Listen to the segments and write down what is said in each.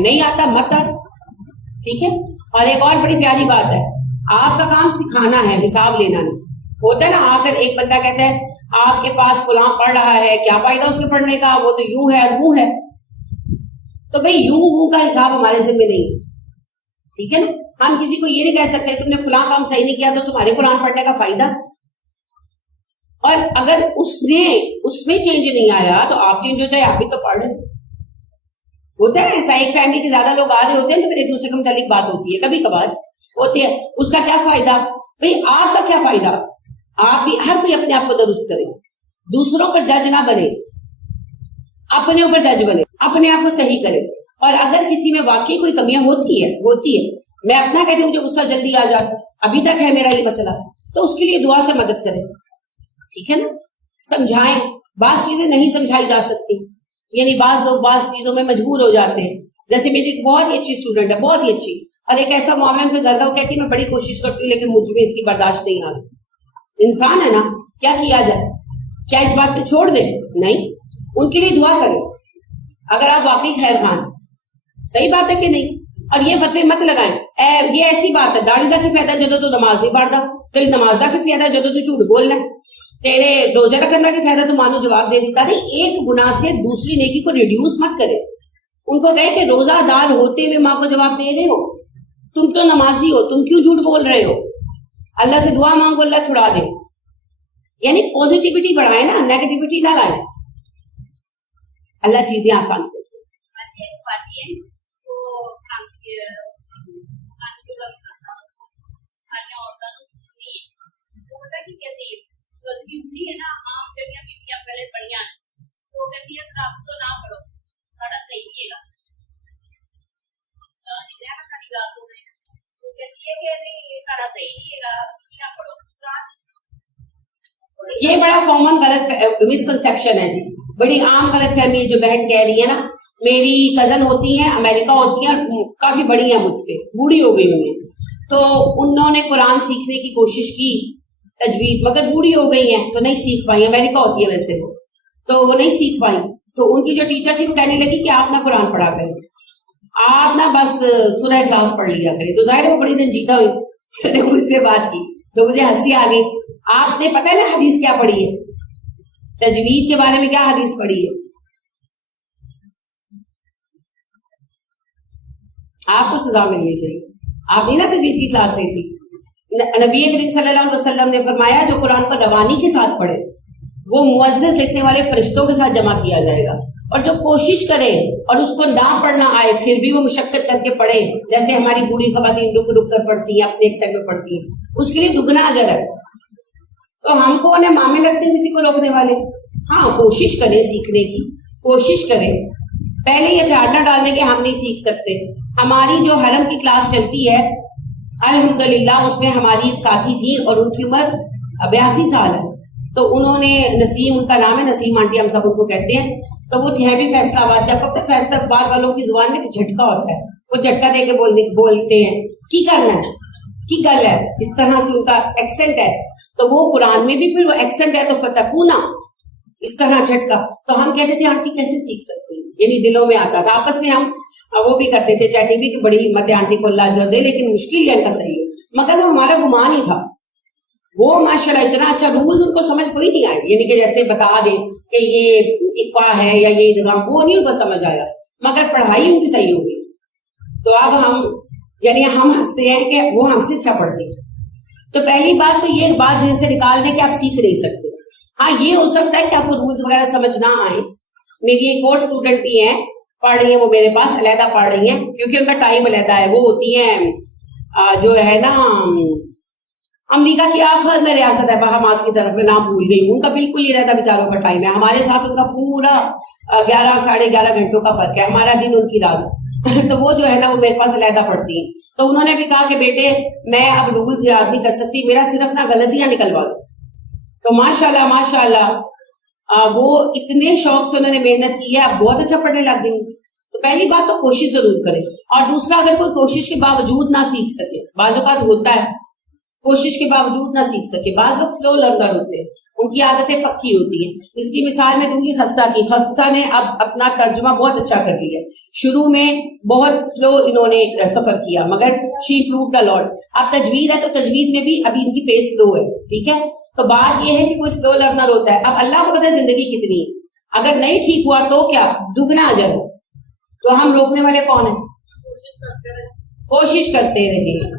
نہیں آتا مت آ, ٹھیک ہے. اور ایک اور بڑی پیاری بات ہے, آپ کا کام سکھانا ہے, حساب لینا نہیں. ہوتا ہے نا آ کر ایک بندہ کہتا ہے آپ کے پاس فلاں پڑھ رہا ہے, کیا فائدہ اس کے پڑھنے کا, وہ تو یوں ہے وہ ہے. تو بھئی یوں وہ کا حساب ہمارے ذمہ نہیں ہے, ٹھیک ہے نا. ہم کسی کو یہ نہیں کہہ سکتے تم نے فلاں کام صحیح نہیں کیا تو تمہارے قرآن پڑھنے کا فائدہ. اور اگر اس میں چینج نہیں آیا تو آپ چینج ہو جائے, آپ بھی تو پڑھ رہے. ہوتا ہے نا ایسا, ایک فیملی کے زیادہ لوگ آ رہے ہوتے ہیں تو پھر ایک دوسرے کے متعلق بات ہوتی ہے, کبھی کبھار ہوتی ہے. اس کا کیا فائدہ بھئی, آپ کا کیا فائدہ. آپ بھی ہر کوئی اپنے آپ کو درست کرے, دوسروں پر جج نہ بنے, اپنے اوپر جج بنے, اپنے آپ کو صحیح کرے. اور اگر کسی میں واقعی کوئی کمیاں ہوتی ہے, میں اپنا کہتی ہوں مجھے غصہ جلدی آ جاتا, ابھی تک ہے میرا یہ مسئلہ, تو اس کے لیے دعا سے مدد کریں, ٹھیک ہے نا. سمجھائیں, بعض چیزیں نہیں سمجھائی جا سکتی, یعنی بعض لوگ بعض چیزوں میں مجبور ہو جاتے ہیں. جیسے میری ایک بہت ہی اچھی اسٹوڈنٹ ہے, بہت ہی اچھی, اور ایک ایسا معاملہ ان کے گھر کا, وہ کہتی ہے میں بڑی کوشش کرتی ہوں لیکن مجھ میں اس کی برداشت نہیں آ رہی. انسان ہے نا, کیا کیا جائے, کیا اس بات پہ چھوڑ دیں؟ نہیں, ان کے لیے دعا کریں اگر آپ واقعی خیر خواہ ہیں. صحیح بات ہے کہ نہیں. اور یہ فتوے مت لگائیں, یہ ایسی بات ہے داڑھی دا کی فائدہ جدو تو نماز نہیں پڑھتا, تیری نماز دا کی فائدہ جدو تو جھوٹ بولنا ہے, تیرے روزہ رکھنا کی فائدہ تو مانو جواب دے دیتا. نہیں, ایک گناہ سے دوسری نیکی کو ریڈیوس مت کرے. ان کو کہے کہ روزہ دار ہوتے ہوئے ماں کو جواب دے رہے ہو, تم تو نمازی ہو, تم کیوں جھوٹ بول رہے ہو. اللہ سے دعا مانگو, اللہ چھڑا دے. یعنی پوزیٹیوٹی بڑھائے نا, نیگیٹیوٹی نہ لائے. اللہ چیزیں آسان کرے. یہ بڑا کامن غلط مسکنسیپشن ہے جی, بڑی عام غلط فہمی ہے جو بہن کہہ رہی ہے نا. میری کزن ہوتی ہیں, امریکہ ہوتی ہیں, کافی بڑی ہیں مجھ سے, بوڑھی ہو گئی ہوئی ہیں, تو انہوں نے قرآن سیکھنے کی کوشش کی, تجوید, مگر بوڑھی ہو گئی ہیں تو نہیں سیکھ پائی. امریکہ ہوتی ہے ویسے وہ, تو وہ نہیں سیکھ پائی. تو ان کی جو ٹیچر تھی وہ کہنے لگی کہ آپ نہ قرآن پڑھا کریں, آپ نہ بس سورہ اخلاص پڑھ لیا کریں. تو ظاہر ہے وہ بڑی رنجیدہ ہوئی, میں نے مجھ سے بات کی تو مجھے ہنسی آ گئی. آپ نے پتہ ہے نا حدیث کیا پڑھی ہے, تجوید کے بارے میں کیا حدیث پڑھی ہے, آپ کو سزا ملنی چاہیے. آپ نہیں نا تجوید کی کلاس لیتی. نبی کریم صلی اللہ علیہ وسلم نے فرمایا جو قرآن کو روانی کے ساتھ پڑھے وہ معزز لکھنے والے فرشتوں کے ساتھ جمع کیا جائے گا, اور جو کوشش کرے اور اس کو نہ پڑھنا آئے پھر بھی وہ مشقت کر کے پڑھے, جیسے ہماری بوڑھی خواتین رک رک کر پڑھتی ہیں, اپنے ایک سائڈ میں پڑھتی ہیں, اس کے لیے دگنا اجر ہے. تو ہم کو انہیں مامے لگتے ہیں کسی کو روکنے والے. ہاں, کوشش کریں سیکھنے کی, کوشش کریں. پہلے یہ دھیان نہ ڈالنے کہ ہم نہیں سیکھ سکتے. ہماری جو حرم کی کلاس چلتی ہے الحمدللہ, اس میں ہماری ایک ساتھی تھی اور ان کی عمر 82 سال ہے. تو انہوں نے, نسیم ان کا نام ہے, نسیم آنٹی ہم سب ان کو کہتے ہیں, تو وہ ہے بھی فیصلہ آباد کے. آپ کو پتہ ہے فیصلہ آباد والوں کی زبان میں ایک جھٹکا ہوتا ہے, وہ جھٹکا دے کے بولتے ہیں کی کرنا ہے کی گل ہے, اس طرح سے ان کا ایکسنٹ ہے. تو وہ قرآن میں بھی پھر وہ ایکسنٹ ہے, تو فتکونا اس طرح جھٹکا. تو ہم کہتے تھے آنٹی کیسے سیکھ سکتی ہیں, یعنی دلوں میں آتا تھا. آپس میں ہم وہ بھی کرتے تھے چیٹنگ بھی کہ بڑی ہمت ہے آنٹی کو اللہ اجر دے, لیکن مشکل ہے ان کا صحیح ہو. مگر وہ ہمارا گمان ہی تھا. وہ ماشاءاللہ اتنا اچھا, رولز ان کو سمجھ کوئی نہیں آئے, یعنی کہ جیسے بتا دیں کہ یہ اقفا ہے یا یہ ادغام, وہ نہیں ان کو سمجھ آیا, مگر پڑھائی ان کی صحیح ہو گئی. تو اب ہم ہنستے ہیں کہ وہ ہم سے اچھا پڑھتے ہیں. تو پہلی بات تو یہ بات ذہن سے نکال دیں کہ آپ سیکھ نہیں سکتے. ہاں, یہ ہو سکتا ہے کہ آپ کو رولز وغیرہ سمجھ نہ آئیں. میری ایک اور اسٹوڈنٹ بھی ہیں, پڑھ رہی ہیں, وہ میرے پاس علیحدہ پڑھ رہی ہیں کیونکہ ان کا ٹائم علیحدہ ہے. وہ ہوتی ہیں جو ہے نا امریکہ کی آخر میں ریاست ہے بہاماس کی طرف, میں نام بھول گئی ہوں. ان کا بالکل یہ رہتا بیچاروں کا ٹائم ہے, ہمارے ساتھ ان کا پورا 11 ساڑھے 11 گھنٹوں کا فرق ہے, ہمارا دن ان کی رات. تو وہ جو ہے نا وہ میرے پاس علیحدہ پڑھتی ہیں. تو انہوں نے بھی کہا کہ بیٹے میں اب رولز یاد نہیں کر سکتی, میرا صرف نا غلطیاں نکلوا دو. تو ماشاءاللہ وہ اتنے شوق سے انہوں نے محنت کی ہے, اب بہت اچھا پڑھنے لگ گئی. تو پہلی بات تو کوشش ضرور کریں, اور دوسرا اگر کوئی کوشش کے باوجود نہ سیکھ سکے, بعض اوقات ہوتا ہے کوشش کے باوجود نہ سیکھ سکے. بعض لوگ سلو لرنر ہوتے ہیں, ان کی عادتیں پکی ہوتی ہیں. اس کی مثال میں دوں گی حفصہ کی. حفصہ نے اب اپنا ترجمہ بہت اچھا کر لیا. شروع میں بہت سلو انہوں نے سفر کیا, مگر شی امپرووڈ اے لاٹ. اب تجوید ہے تو تجوید میں بھی ابھی ان کی پیس سلو ہے, ٹھیک ہے. تو بات یہ ہے کہ کوئی سلو لرنر ہوتا ہے. اب اللہ کو پتہ ہے زندگی کتنی ہے, اگر نہیں ٹھیک ہوا تو کیا دگنا اجر ہے. تو ہم روکنے والے کون ہیں؟ کوشش کرتے رہیں.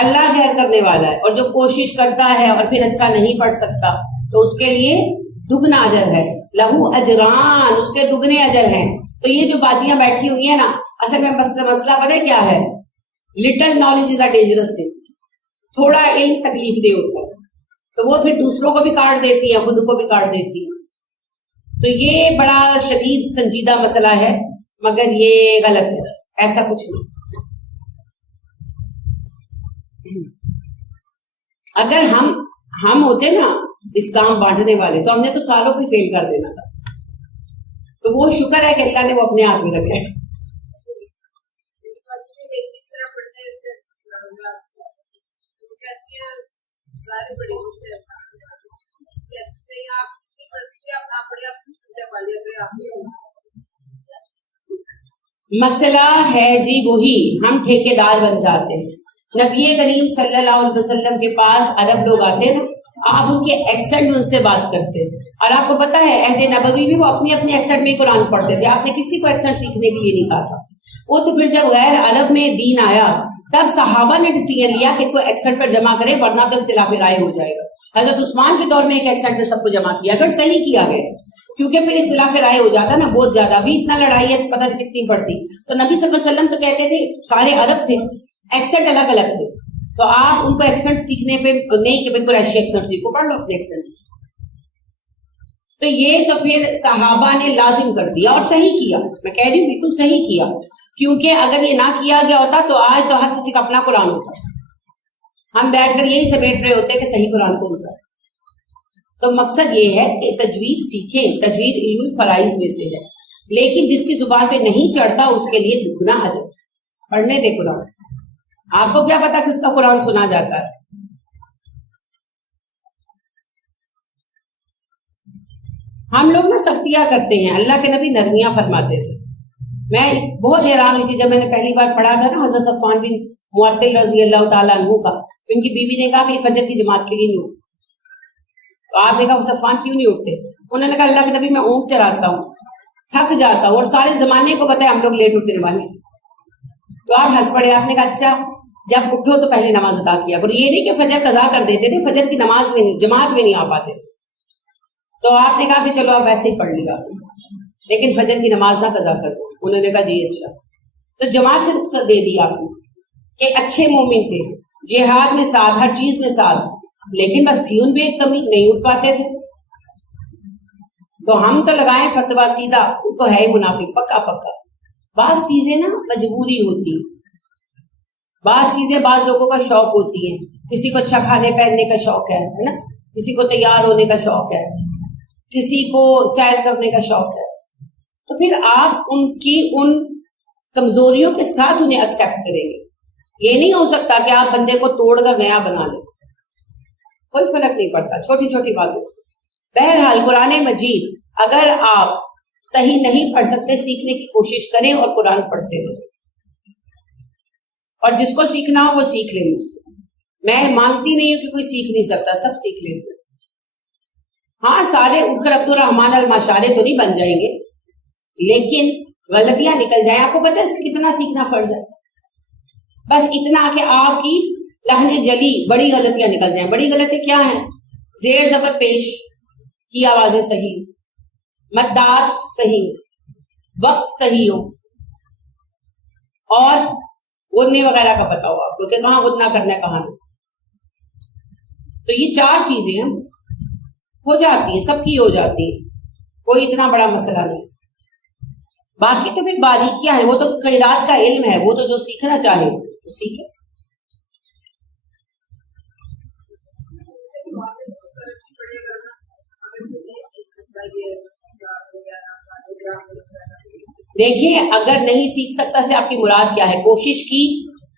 اللہ خیر کرنے والا ہے, اور جو کوشش کرتا ہے اور پھر اچھا نہیں پڑھ سکتا تو اس کے لیے دگنا اجر ہے. لہو اجران, اس کے دگنے اجر ہیں. تو یہ جو باجیاں بیٹھی ہوئی ہیں نا, اصل میں مسئلہ پتہ ہے کیا ہے؟ Little knowledge is a dangerous thing. تھوڑا علم تکلیف دہ ہوتا ہے, تو وہ پھر دوسروں کو بھی کاٹ دیتی ہیں, خود کو بھی کاٹ دیتی ہیں. تو یہ بڑا شدید سنجیدہ مسئلہ ہے, مگر یہ غلط ہے, ایسا کچھ نہیں. اگر ہم ہوتے نا اسلام بانٹنے والے تو ہم نے تو سالوں کو فیل کر دینا تھا. تو وہ شکر ہے کہ اللہ نے وہ اپنے ہاتھ میں رکھا ہے. مسئلہ ہے جی وہی, ہم ٹھیکیدار بن جاتے ہیں. نبی کریم صلی اللہ علیہ وسلم کے پاس عرب لوگ آتے نا, آپ ان کے ایکسنٹ میں ان سے بات کرتے, اور آپ کو پتا ہے عہد نبوی بھی وہ اپنے اپنے ایکسنٹ میں قرآن پڑھتے تھے. آپ نے کسی کو ایکسنٹ سیکھنے کے لیے نہیں کہا تھا. وہ تو پھر جب غیر عرب میں دین آیا تب صحابہ نے ڈیسیژن لیا کہ کوئی ایکسنٹ پر جمع کرے, ورنہ تو اختلاف رائے ہو جائے گا. حضرت عثمان کے دور میں ایک ایکسنٹ میں سب کو جمع کیا, اگر صحیح کیا گیا, کیونکہ پھر اختلاف رائے ہو جاتا نا بہت زیادہ. ابھی اتنا لڑائی ہے پتہ نہیں کتنی پڑتی. تو نبی صلی اللہ علیہ وسلم تو کہتے تھے, سارے عرب تھے, ایکسنٹ الگ الگ تھے, تو آپ ان کو ایکسنٹ سیکھنے پہ نہیں کہ بھائی قریشی ایکسنٹ سیکھو, پڑھ لو اپنے ایکسنٹ. تو یہ تو پھر صحابہ نے لازم کر دیا, اور صحیح کیا. میں کہہ رہی ہوں بالکل صحیح کیا, کیونکہ اگر یہ نہ کیا گیا ہوتا تو آج تو ہر کسی کا اپنا قرآن ہوتا. ہم بیٹھ کر یہی سمیٹ رہے ہوتے کہ صحیح قرآن کون سا ہے. تو مقصد یہ ہے کہ تجوید سیکھیں, تجوید علم الفرائض میں سے ہے, لیکن جس کی زبان پہ نہیں چڑھتا اس کے لیے دگنا اجر. پڑھنے دے قرآن. آپ کو کیا پتا کس کا قرآن سنا جاتا ہے؟ ہم لوگ نا سختیاں کرتے ہیں, اللہ کے نبی نرمیاں فرماتے تھے. میں بہت حیران ہوئی تھی جب میں نے پہلی بار پڑھا تھا نا حضرت صفوان بن معطل رضی اللہ تعالیٰ عنہ کا. ان کی بیوی نے کہا کہ فجر کی جماعت کے لیے نہیں اٹھتے. تو آپ نے کہا وہ صفوان کیوں نہیں اٹھتے؟ انہوں نے کہا اللہ کے نبی میں اونٹ چراتا ہوں, تھک جاتا ہوں, اور سارے زمانے کو پتہ ہے ہم لوگ لیٹ اٹھنے والے. تو آپ ہنس پڑے. آپ نے کہا اچھا جب اٹھو تو پہلے نماز ادا کیا کرو. یہ نہیں کہ فجر قضا کر دیتے تھے, فجر کی نماز میں نہیں, جماعت میں نہیں آ پاتے تھے. تو آپ نے کہا کہ چلو آپ ویسے ہی پڑھ لیا, لیکن فجر کی نماز نہ قضا کر دو. انہوں نے کہا جی اچھا. تو جماعت سے رخصت دے دی آپ کو کہ اچھے مومن تھے, جہاد میں ساتھ, ہر چیز میں ساتھ, لیکن بس تھی ان میں ایک کمی, نہیں اٹھ پاتے تھے. تو ہم تو لگائیں فتویٰ سیدھا, وہ تو ہے ہی منافق پکا پکا. بعض چیزیں نا مجبوری ہوتی ہیں, بعض چیزیں بعض لوگوں کا شوق ہوتی ہیں. کسی کو اچھا کھانے پہننے کا شوق ہے نا, کسی کو تیار ہونے کا شوق ہے, کسی کو سیر کرنے کا شوق ہے. تو پھر آپ ان کی ان کمزوریوں کے ساتھ انہیں ایکسیپٹ کریں گے. یہ نہیں ہو سکتا کہ آپ بندے کو توڑ کر نیا بنا لیں. کوئی فرق نہیں پڑتا چھوٹی چھوٹی باتوں سے. بہرحال قرآن مجید اگر آپ صحیح نہیں پڑھ سکتے, سیکھنے کی کوشش کریں اور قرآن پڑھتے رہیں, اور جس کو سیکھنا ہو وہ سیکھ لیں مجھ سے. میں مانتی نہیں ہوں کہ کوئی سیکھ نہیں سکتا, سب سیکھ لیتے. ہاں سارے اٹھ کر عبد الرحمن الماشارے تو نہیں بن جائیں گے, لیکن غلطیاں نکل جائیں. آپ کو پتہ ہے کتنا سیکھنا فرض ہے؟ بس اتنا کہ آپ کی لہن جلی بڑی غلطیاں نکل جائیں. بڑی غلطی کیا ہیں؟ زیر زبر پیش کی آوازیں صحیح, مدات صحیح, وقف صحیح ہو, اور غننے وغیرہ کا پتہ ہو آپ کو کہ کہاں غنہ کرنا ہے کہاں نہیں. تو یہ 4 چیزیں ہیں, بس ہو جاتی ہیں, سب کی ہو جاتی ہیں, کوئی اتنا بڑا مسئلہ نہیں. باقی تو پھر باریکیاں ہیں, وہ تو قرات کا علم ہے, وہ تو جو سیکھنا چاہے وہ سیکھے. دیکھیے اگر نہیں سیکھ سکتا سے آپ کی مراد کیا ہے؟ کوشش کی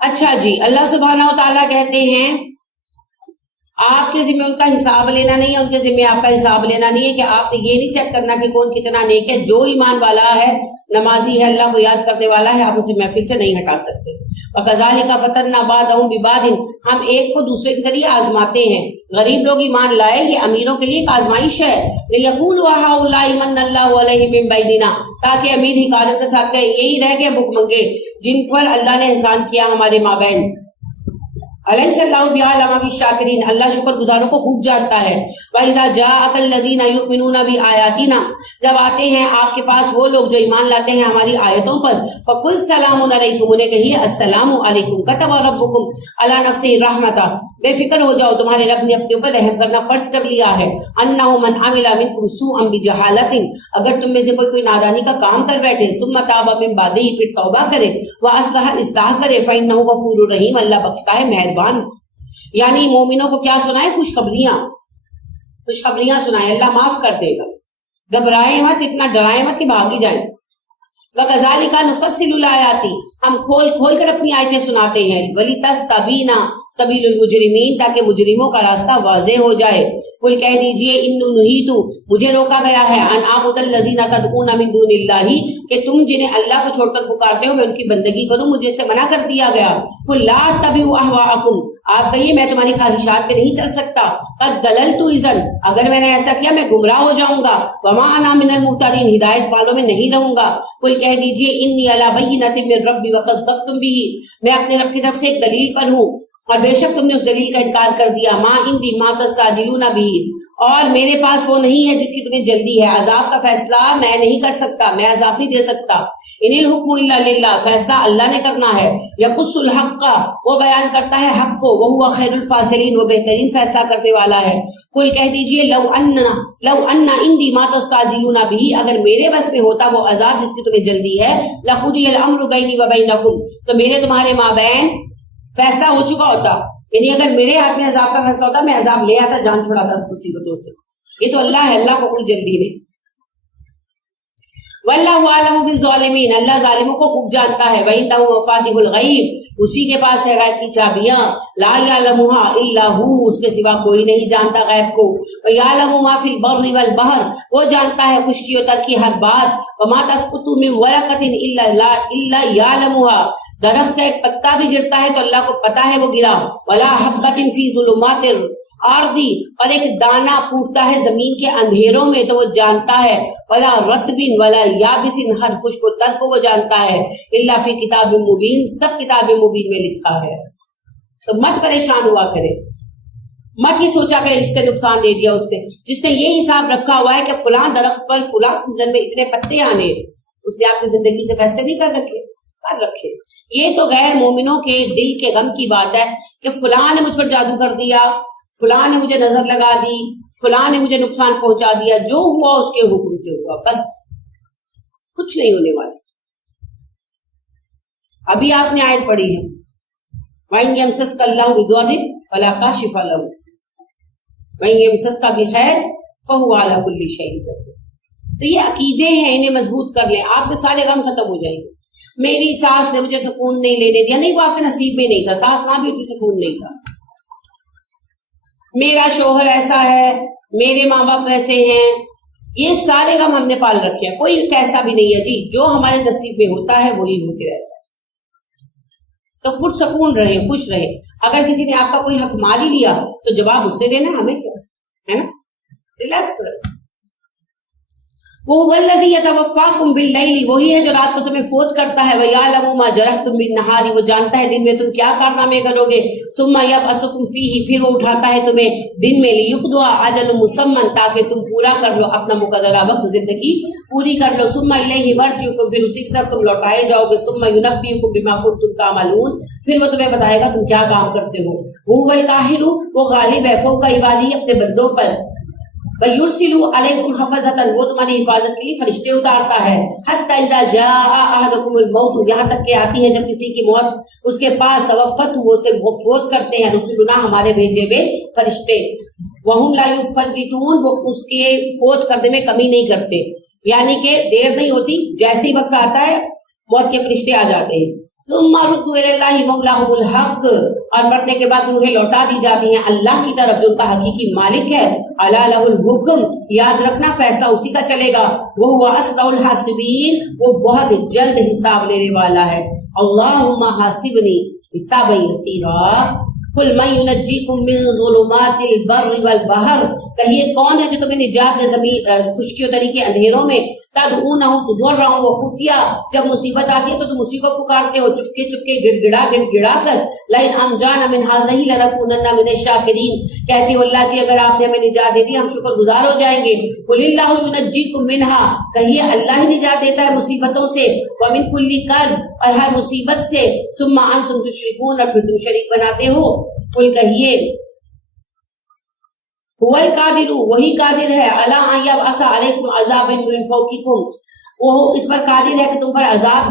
اچھا جی، اللہ سبحانہ و تعالیٰ کہتے ہیں آپ کے ذمہ ان کا حساب لینا نہیں ہے، ان کے ذمہ آپ کا حساب لینا نہیں ہے، کہ آپ نے یہ نہیں چیک کرنا کہ کون کتنا نیک ہے. جو ایمان والا ہے، نمازی ہے، اللہ کو یاد کرنے والا ہے، آپ اسے محفل سے نہیں ہٹا سکتے. وَكَذَلِكَ فَتَنَّا بَعْضَهُم بِبَعْضٍ، ہم ایک کو دوسرے کے ذریعے آزماتے ہیں. غریب لوگ ایمان لائے، یہ امیروں کے لیے ایک آزمائش ہے. لِيَقُولُوا هَؤُلَاءِ مَنَّ اللَّهُ عَلَيْهِم مِّن بَيْنِنَا، تاکہ امیر حکایت کے ساتھ کہے یہی رہ گئے بھوک منگے جن پر اللہ نے احسان کیا ہمارے مابین. علیہ اللہ بعلم بالشاکرین، اللہ شکر گزاروں کو خوب جانتا ہے. وَإِذَا جَاءَكَ الَّذِينَ يُؤْمِنُونَ بِآيَاتِنَا، جب آتے ہیں آپ کے پاس وہ لوگ جو ایمان لاتے ہیں ہماری آیتوں پر، فَقُلْ سَلَامٌ عَلَيْكُمْ، انہیں کہیے السلام علیکم. كَتَبَ رَبُّكُمْ عَلَى نَفْسِهِ الرَّحْمَةَ، بے فکر ہو جاؤ، تمہارے رب نے اپنے اوپر رحم کرنا فرض کر لیا ہے. أَنَّهُ مَنْ عَمِلَ مِنْكُمْ سُوءًا بِجَهَالَةٍ، اگر تم میں سے کوئی نادانی کا کام کر بیٹھے، ثُمَّ تَابَ مِنْ بَعْدِهِ، پھر توبہ کرے، وَأَصْلَحَ اصلاح کرے، فَإِنَّهُ غَفُورٌ رَحِيمٌ، اللہ بخشتا ہے مہربان. یعنی مومنوں کو کیا سنائے؟ خوشخبریاں سنائے، اللہ معاف کر دے گا. گھبرائے مت، اتنا ڈرائے مت کہ بھاگی جائیں. وَكَذَلِكَ نُفَصِّلُ الْآيَاتِ، ہم کھول کھول کر اپنی آیتیں سناتے ہیں. وَلِتَسْتَبِينَ سَبِيلُ الْمُجْرِمِينَ، تاکہ مجرموں کا راستہ واضح ہو جائے. قل کہہ دیجئے اِنَّ نُہِیتُ، مجھے روکا گیا ہے، ان اعبد الذین تدعون من دون اللہ، کہ تم جنہیں اللہ کو چھوڑ کر پکارتے ہو میں ان کی بندگی کروں، مجھے سے منع کر دیا گیا. قل لا اتبع اہواءکم، آپ کہیے میں تمہاری خواہشات پہ نہیں چل سکتا. قد دللت اذن، اگر میں نے ایسا کیا میں گمراہ ہو جاؤں گا. وما انا من المہتدین، ہدایت والوں میں نہیں رہوں گا. قل کہہ دیجئے انی علی بینۃ من ربی وکذبتم بہ، میں اپنے رب کی طرف سے ایک دلیل پر ہوں اور بے شک تم نے اس دلیل کا انکار کر دیا. ما عندی ما تستعجلون بہ، اور میرے پاس وہ نہیں ہے جس کی تمہیں جلدی ہے. عذاب کا فیصلہ میں نہیں کر سکتا، میں عذاب نہیں دے سکتا. ان الحکم الا للہ، فیصلہ اللہ نے کرنا ہے. یقص الحق، وہ بیان کرتا ہے حق کو. وہو خیر الفاصلین، وہ بہترین فیصلہ کرنے والا ہے. قل کہہ دیجئے لو ان عندی ما تستعجلون بہ، اگر میرے بس میں ہوتا وہ عذاب جس کی تمہیں جلدی ہے، لقضی الامر بینی و بینکم، تو میرے تمہارے مابین فیصلہ ہو چکا ہوتا. یعنی اگر میرے ہاتھ میں عذاب کا فیصلہ ہوتا میں عذاب لے آتا، جان چھڑاتا مصیبتوں سے. یہ تو اللہ ہے، اللہ کو کوئی جلدی نہیں. واللہ عالم بالظالمین، اللہ ظالموں کو خوب جانتا ہے. وعنده مفاتیح الغیب، اسی کے پاس ہے غیب کی چابیاں. لا یعلمها الا هو، اس کے سوا کوئی نہیں جانتا غیب کو. ویعلم ما فی البر والبحر، وہ جانتا ہے خشکی و ترکی ہر بات. وما تسقط من ورقۃ الا یعلمها، درخت کا ایک پتا بھی گرتا ہے تو اللہ کو پتا ہے وہ گرا. ولا حبۃ فی ظلمات الارض، اور ایک دانہ پھوٹتا ہے زمین کے اندھیروں میں تو وہ جانتا ہے. ولا رطب ولا یابس، ہر خشک و تر کو وہ جانتا ہے. الا فی کتاب مبین، سب کتاب مبین میں لکھا ہے. تو مت پریشان ہوا کرے، مت یہ سوچا کرے اس سے نقصان دے دیا اس نے. جس نے یہ حساب رکھا ہوا ہے کہ فلاں درخت پر فلاں سیزن میں اتنے پتے آنے، اس نے آپ کی زندگی کے فیصلے نہیں کر رکھے. یہ تو غیر مومنوں کے دل کے غم کی بات ہے کہ فلاں نے مجھ پر جادو کر دیا، فلاں نے مجھے نظر لگا دی، فلاں نے مجھے نقصان پہنچا دیا. جو ہوا اس کے حکم سے ہوا، بس کچھ نہیں ہونے والا. ابھی آپ نے آیت پڑھی ہے وَإِن يَمْسَسْكَ اللَّهُ بِضُرٍّ فَلَا كَاشِفَ لَهُ وَإِن يَمْسَسْكَ بِخَيْرٍ فَهُوَ عَلَى كُلِّ شَيْءٍ قَدِيرٌ. تو یہ عقیدے ہیں، انہیں مضبوط کر لیں، آپ کے سارے غم ختم ہو جائیں گے. میری ساس نے مجھے سکون نہیں لینے دیا، نہیں وہ آپ کے نصیب میں نہیں تھا. ساس نہ بھی ہوتی سکون نہیں تھا. میرا شوہر ایسا ہے، میرے ماں باپ ایسے ہیں، یہ سارے غم ہم نے پال رکھے ہیں. کوئی کیسا بھی نہیں ہے جی، جو ہمارے نصیب میں ہوتا ہے وہی ہو کے رہتا ہے. تو پرسکون رہے، خوش رہے. اگر کسی نے آپ کا کوئی حق مال ہی لیا تو جواب اس نے دینا، ہمیں کیا ہے نا، ریلیکس رہے. وَهُوَ الَّذِي يَتَوَفَّاكُمْ بِاللَّيْلِ، وہی ہے جو رات کو تمہیں فوت کرتا ہے. وَيَعْلَمُ مَا جَرَحْتُمْ بِالنَّهَارِ، وہ جانتا ہے دن میں تم کیا کارنامے کرو گے. ثُمَّ يَبْعَثُكُمْ فِيهِ، پھر وہ اٹھاتا ہے تمہیں دن میں. لِيُقْضَىٰ أَجَلٌ مُّسَمًّى، تاکہ تم پورا کر لو اپنا مقررہ وقت، زندگی پوری کر لو. ثُمَّ إِلَيْهِ مَرْجِعُكُمْ، پھر اسی کی طرف تم لوٹائے جاؤ گے. ثُمَّ يُنَبِّئُكُم بِمَا كُنتُمْ تَعْمَلُونَ، پھر وہ تمہیں بتائے گا تم کیا کام کرتے ہو. وَهُوَ الْقَاهِرُ، وہ غالب ہے، فوق عبادی، اپنے بندوں پر. وَيُرْسِلُ عَلَيْكُمْ حَفَظَةً، وہ تمہاری حفاظت کے لیے فرشتے اتارتا ہے. حَتَّى إِذَا جَاءَ أَحَدَكُمُ الْمَوْتُ، یہاں تک کہ آتی ہے جب کسی کی موت اس کے پاس. توفت، وہ اسے فوت کرتے ہیں. رسولنا، ہمارے بھیجے ہوئے فرشتے. وَهُمْ لَا يُفَرِّطُونَ، وہ اس کے فوت کرنے میں کمی نہیں کرتے. یعنی کہ دیر نہیں ہوتی، جیسے ہی وقت آتا ہے موت کے فرشتے آ جاتے ہیں. ثم ردوا الی اللہ مولاہم الحق، اور مرنے کے بعد روحیں لوٹا دی جاتی ہیں اللہ کی طرف جو ان کا حقیقی مالک ہے. الا لہ الحکم، یاد رکھنا فیصلہ اسی کا چلے گا. وہو اسرع الحاسبین، وہ بہت جلد حساب لینے والا ہے. اللہم حاسبنی حسابا یسیرا. قل من ینجیکم من ظلمات البر والبحر، کہیے کون ہے جو تمہیں نجات دے زمین خشکی و تری کے اندھیروں میں. تدعونہ تضرعا وخفیا، جب مصیبت آتی ہے تو تم اسی کو پکارتے ہو چپکے چپکے گڑ گڑا کر. لئن انجانا من ھذہ لنکونن من الشاکرین، کہتے ہو اللہ جی اگر آپ نے ہمیں نجات دے دی ہم شکر گزار ہو جائیں گے. قل اللہ ینجیکم منہا، کہیے اللہ ہی نجات دیتا ہے مصیبتوں سے. ومن کل کرب، اور ہر مصیبت سے. ثم انتم تشرکون، اور پھر تم شریک بناتے ہو. قل کہیے هو القادر، وہی قادر ہے. علی ان یبعث علیکم عذابا من فوقکم، وہ اس پر قادر ہے کہ تم پر عذاب